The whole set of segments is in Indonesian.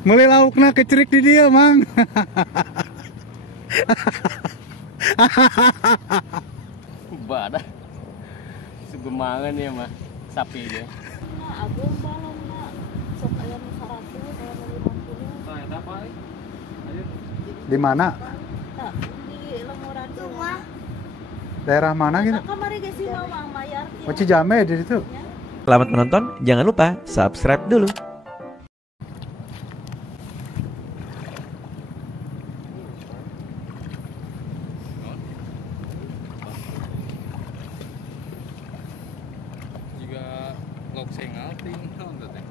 Meuli laukna kecerik di dia, Mang. Badah. Sugemangan ya mah sapi dia. Nah, agung balon nak sok aya nu 100 aya nu 50. Tah eta apa? Ayo. Di mana? Tak di lemuran cuma. Daerah mana gitu? Kamari geus si Mamang mayar. Oh, Cijame di situ. Selamat menonton, jangan lupa subscribe dulu. Juga log sengal ting naon teh.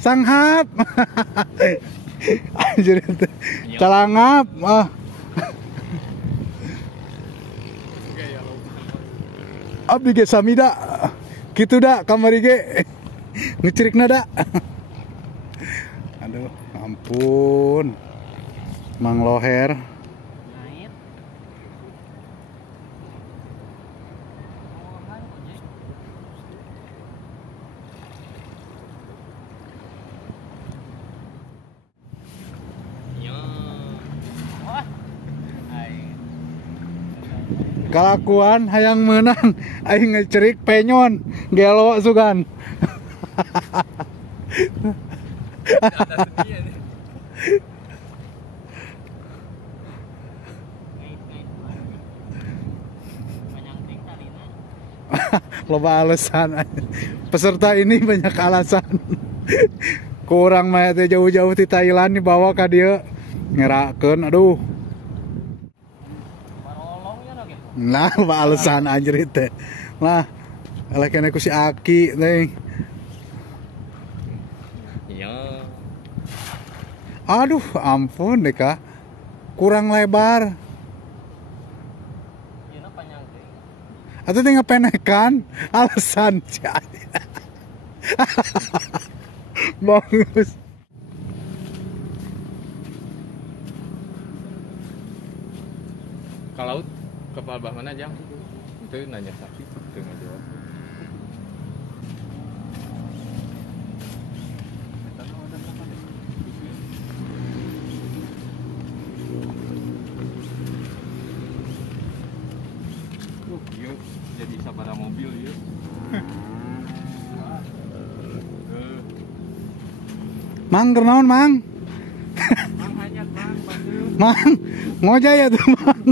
Sanghap. Anjir itu. Calangap. Ah. Abdi ge sami da. Kitu da kamari ge. Ngecirikna da. Aduh, ampun. Mang Loher. Naik. Kalakuan hayang menang aing ngecerik penyon gelo sugan. Loba alasan. Peserta ini banyak alasan. Kurang mah teh jauh-jauh di Thailand dibawa ka dieu ngerakeun aduh. Nah, loba alasan anjir teh. Lah, eleh kene ku si Aki teh. Iya. Aduh, ampun deh Kak. Kurang lebar. Ieu na panjang teh. Atau tinggal penekan alasan. Bagus. Ka laut kapal bah mana jang? Itu nanya sapi, itu ngajawab. Yuk, jadi sabara mobil yuk. Mang kernaon Mang? Mang hanyat mang, bantu. Mang, ngojay ya tuh Mang.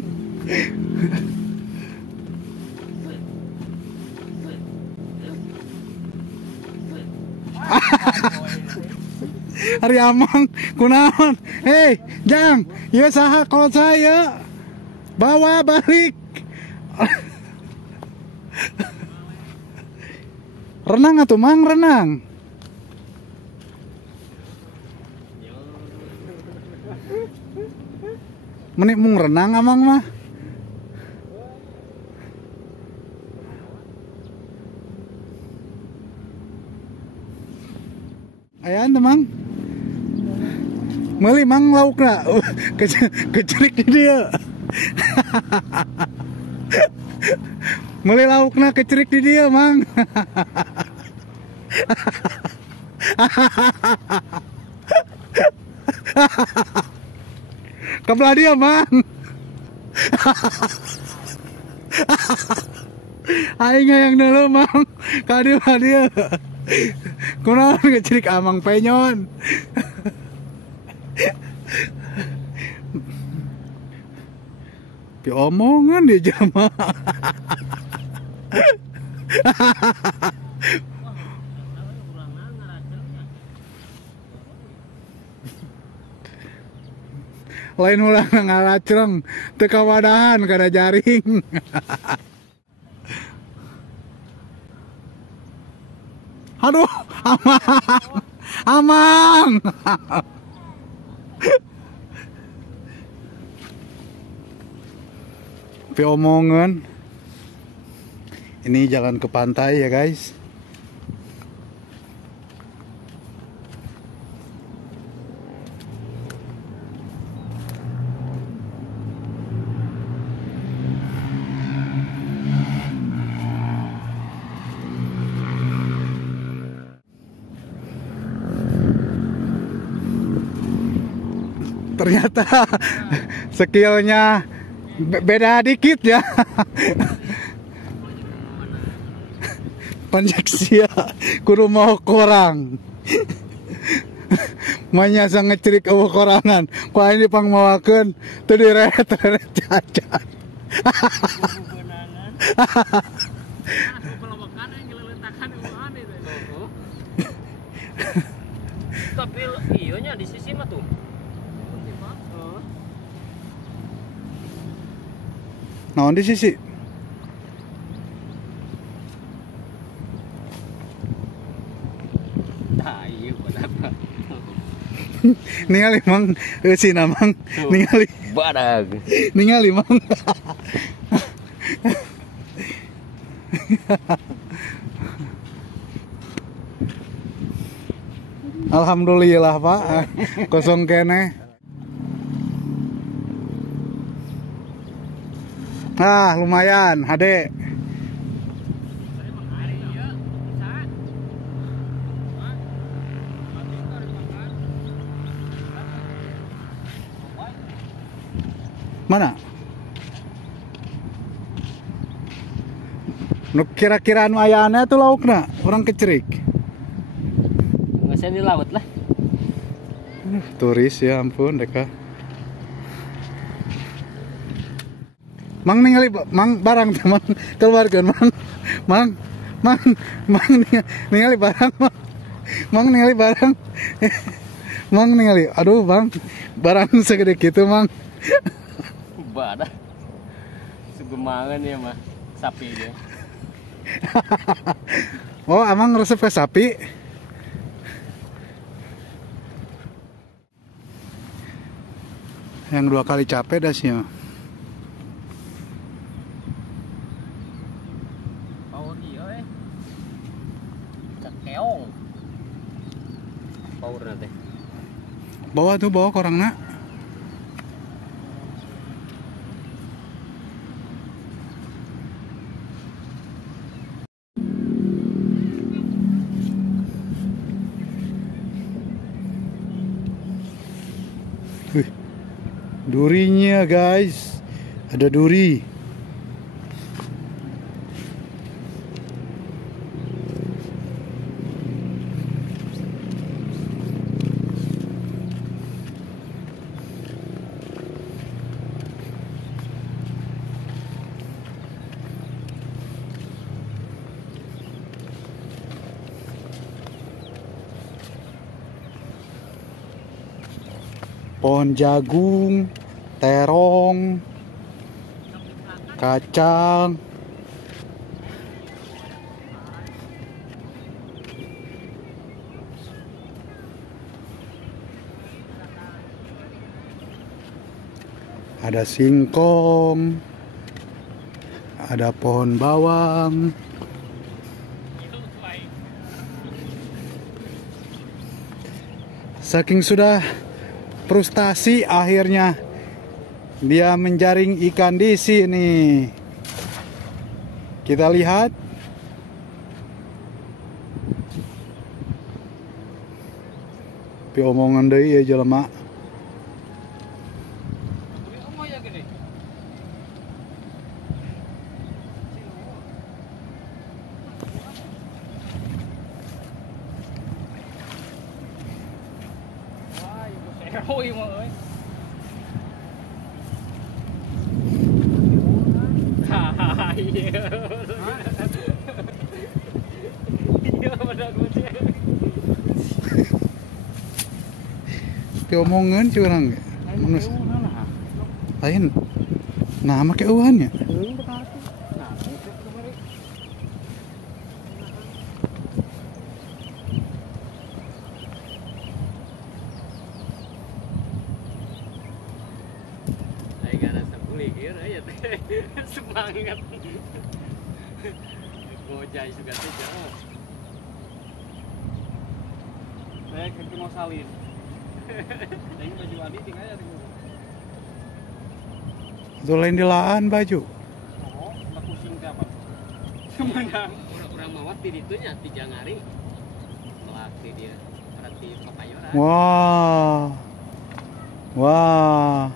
Hari Amang, kunaon? Hei, Jang, ya saha kalau saya bawa balik. Renang atuh Mang, renang. Menik mung renang Amang mah. Ayan Mang. Meuli Mang laukna. Kecerik di dia. Meuli laukna kecerik di dia Mang. Kebelah dia Mang. Aing yang dulu Mang. Kadieu dia. Kunaon ngecerik Amang penyon. Pi omongan dia jama. Lain ulang ngalacreng teu kawadahan kada jaring. Aduh, Amang. Amang. Pi omongan. Ini jalan ke pantai ya, guys. Ternyata skillnya beda dikit ya. Panjaksia kudu mau korang. Manya sang ngecerik eueuh korangan. Ku ini pangmawakeun teu direret cacat. Tapi iyonya di sisi mah tuh. Naon di sisi? Nah, iya benar. Ningali mang eusina mang ningali Badag. ningali mang. Alhamdulillah Pak, kosong kene. Ah lumayan, Hade. Mana? Nu kira-kira anu ayana tuh laukna, orang kecerik. Nggak usah di laut lah. Turis ya ampun deka. Mang ningali mang barang teman keluarga mang ningali barang mang ningali barang mang ningali aduh bang barang segede gitu mang. Badag. Sugemangan ya mah sapi dia. Oh amang resep ke sapi. Yang 2 kali capek dasnya. Power dia kekeong. Power nanti. Bawa tuh bawa korangna. Durinya guys, ada duri. Pohon jagung, terong, kacang, ada singkong, ada pohon bawang. Saking sudah frustasi akhirnya dia menjaring ikan di sini. Kita lihat. Tapi omongan deui ya jelema. Ôi mọi ơi. Diomongan curang ge. Lain. Nah, make eueuhannya. Semangat. Gojay juga teh jauh. Saya ke mau salin. Ini baju Adi tinggal ya. Itu lain di laan baju. Oh, tak pusing ke apa? Semenang. Orang mawat di ditunya 3 hari. Melatih dia berarti papayoran. Wah. Wah.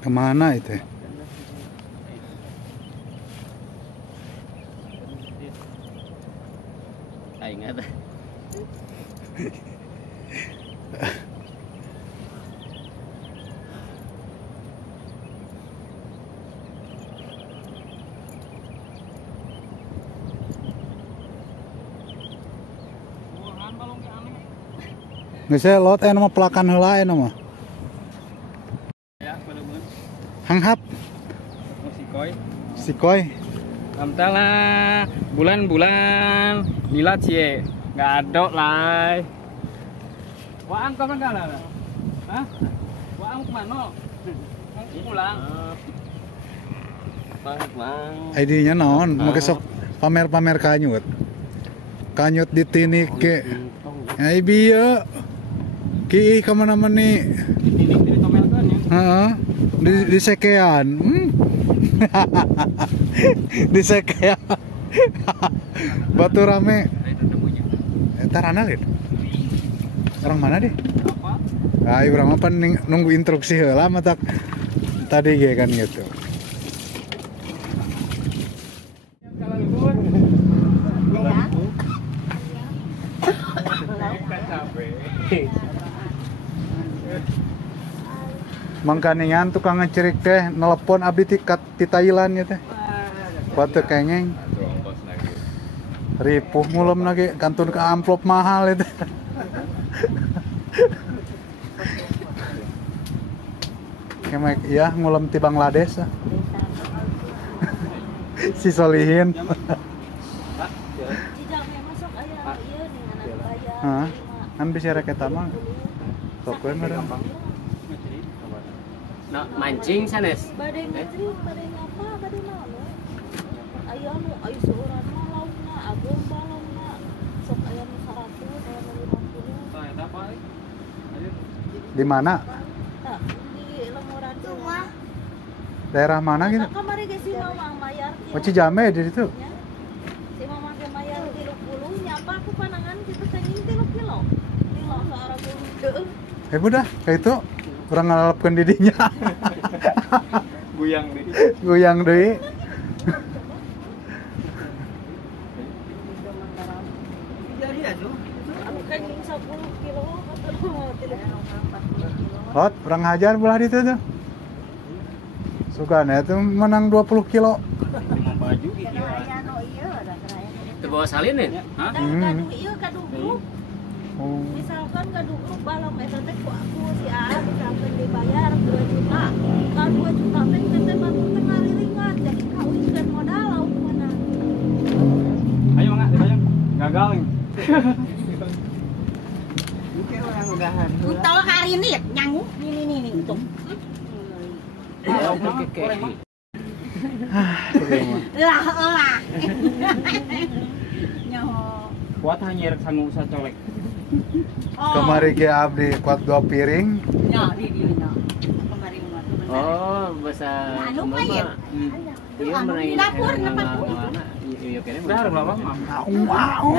Kemana itu? Ingat. Nggak saya lot nama pelakan heula nama. Ya, bener-bener. Hanghap, Musikoy. sikoy. Amtala bulan-bulan nila cie nggak ada lah. Waang kapan kalah? Hah? Waang kemana? Pulang. Bang. ID-nya naon? Make sok pamer-pamer kanyut. Kanyut di tinik ke. Ai bieu. Ki kemana-mana nih? Tinik tomelkan ya. Heeh. Di sekean. Di sekean. Batu rame. Entar analin. Orang mana deh? Apa? Ah, urang apa nunggu instruksi heula mah tak tadi ge kan gitu. Kalau libur. Mangkaningan tukang ngecerik teh nelpon abdi ti Thailand ya teh. Batu kengeng. Itu ongkos lagi. Ripuh ngulem lagi kantun ke amplop mahal itu. Kemek iya ngulem ti Bangladesh. Si Solihin. Cijang masuk aya ieu ninganan bayar. Heeh. Kan bisa rek eta mah. Sok we meureun. Nah, mancing sanes. Bade ngecrik, bade ngapa, bade naon we. Aya nu aya seueuran mah laukna, ageung balongna. Sok aya nu 100, aya nu 50. Tah eta apa? Ayo. Di mana? Tah, di lemuran rumah. Daerah mana gitu? Kamari ge si Mamang mayar. Oh Cijame di situ. Si Mamang ge mayar 30 nya apa aku panangan kitu teh 3 kilo. Kilo saara geuning. Budah, kayak itu kurang ngalapkeun didinya. Guyang deh. Guyang deui. Jadi atuh. Anu kan 10 kilo atau 40 kilo. Lot, orang hajar belah di itu tuh. Sugana itu menang 20 kilo. Mau baju gitu. Teu bawa salin ya? Hah? Dah gaduh ieu gaduh grup. Oh. Misalkan gaduh grup balong eta teh ku aku si A misalkan dibayar 2 juta. Ka 2 juta teh teteh batur teh ngariringan jadi kawinkeun modal lauk meunang. Ayo mangga dibayang. Gagal. Untol hari ini nyangu nih untung. Ayo keke. Lah. Nyaho. Kuat hanya sanggup usah colek. Kemari ke abdi kuat 2 piring. Nya di dieu nya. Kemari mah tuh bener. Oh, bahasa Anu mah ya. Iya, Anu di dapur nempat kuih. Iya, kene udah berapa, Mam? Wow.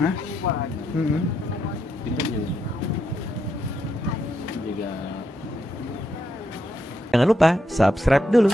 Hah? Heeh. Pinjam juga. Jangan lupa subscribe dulu.